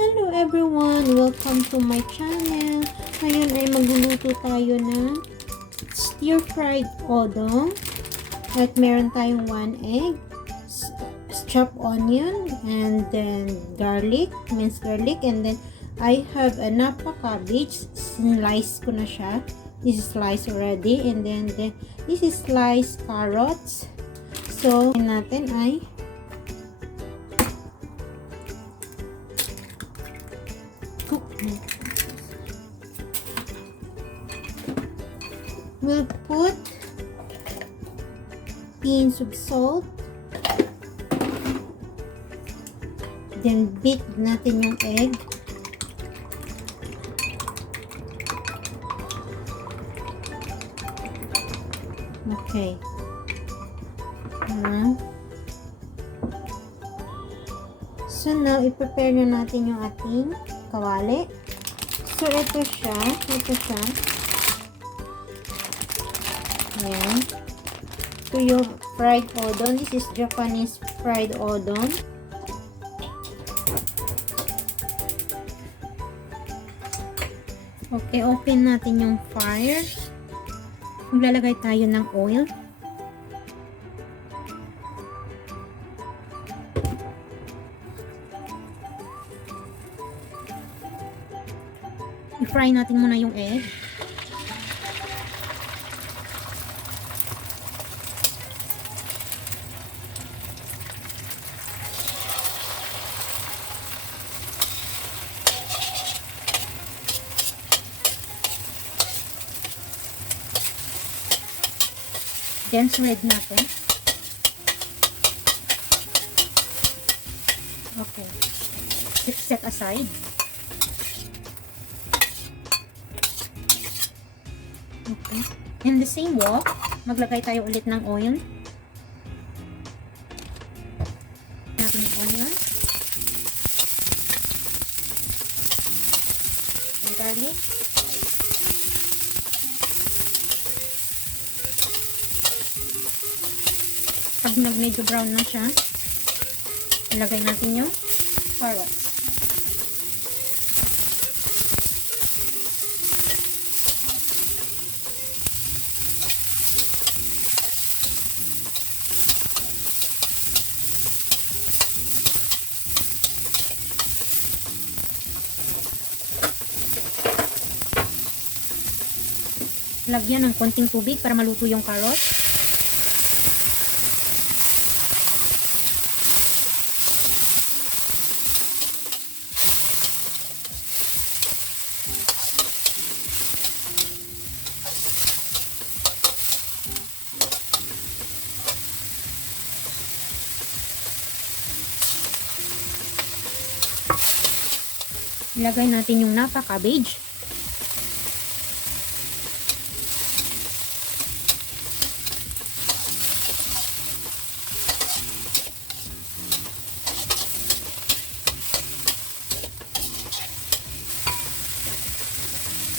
Hello everyone! Welcome to my channel. Ngayon ay magluluto tayo ng stir-fried udon. At meron tayong 1 egg, chopped onion, and then garlic, minced garlic, and then I have a Napa cabbage. Slice ko na siya. This is sliced already, and then this is sliced carrots. So, natin ay cook. We'll put pinch of salt. Then beat natin yung egg. Okay. So now, i-prepare na natin yung ating kawali. So ito siya. Ayan. Ito yung fried udon. This is Japanese fried udon. Okay, open natin yung fire. Maglalagay tayo ng oil. I-fry natin muna yung egg. Then, red natin. Okay. Set aside. Okay. In the same wok, maglagay tayo ulit ng oil. Natin yung onion. And garlic. Pag medyo brown na siya, ilagay natin yung carrots. Lagyan ng konting tubig para maluto yung carrots. Ilagay natin yung Napa cabbage.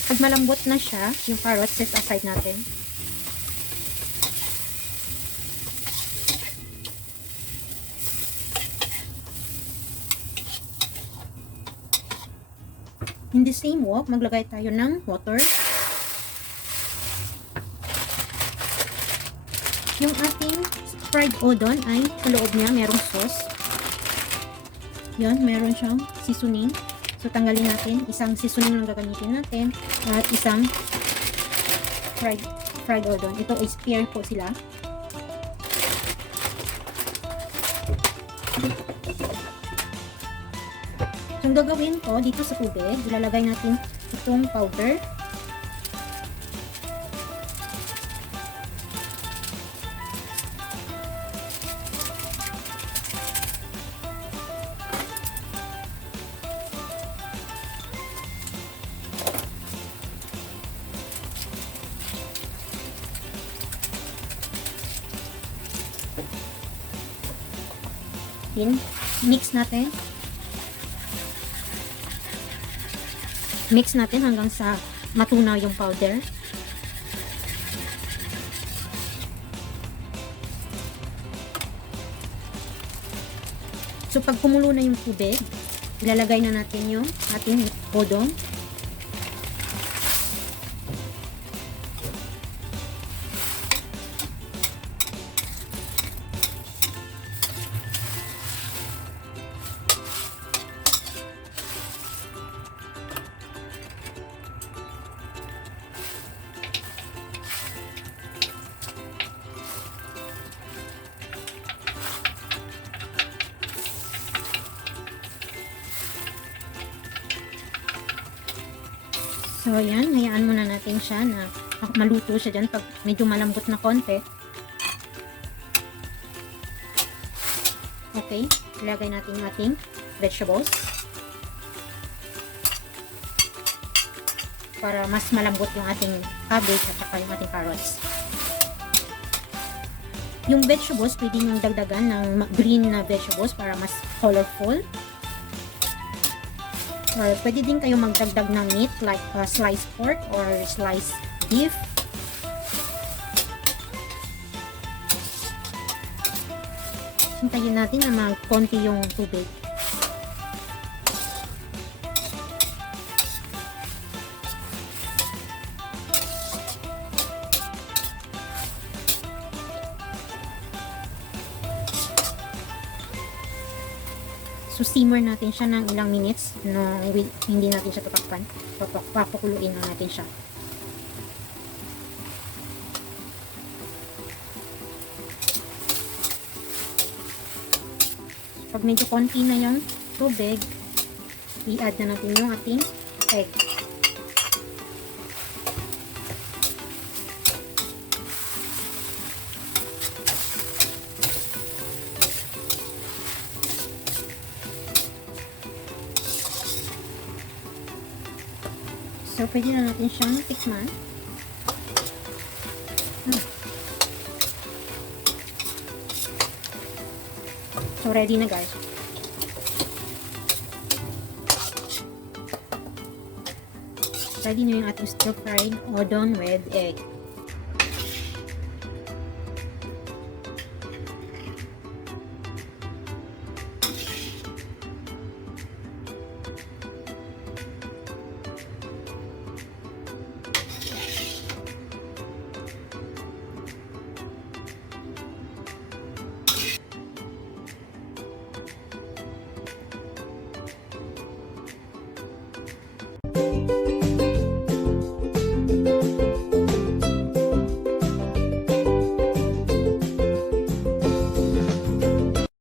Pag malambot na siya, yung carrots, set aside natin. In the same wok, maglagay tayo ng water. Yung ating fried udon ay sa loob niya merong sauce. Yan, meron siyang seasoning. So, tanggalin natin. Isang seasoning lang gagamitin natin. At isang fried udon. Ito is pair po sila. So, ang gagawin ko dito sa tubig, ilalagay natin itong powder. Mix natin. Mix natin hanggang sa matunaw yung powder. So, pag kumulo na yung tubig, ilalagay na natin yung ating udon. So, ayan, hayaan muna natin siya na maluto siya dyan pag medyo malambot na konti. Okay, ilagay natin yung ating vegetables para mas malambot yung ating cabbage at saka yung ating carrots. Yung vegetables, pwede nyo dagdagan ng green na vegetables para mas colorful. Or pwede din kayo magdagdag ng meat like sliced pork or sliced beef. Hintayin natin na magkonti yung tubig. So, simmer natin siya ng ilang minutes no, hindi natin siya tatakpan. Papakuluin na natin siya. Pag medyo konti na yung tubig, i-add na natin yung ating egg. So, pwede na natin siyang tikman. So, ready na guys. Ready na yung ating stir-fried udon with egg.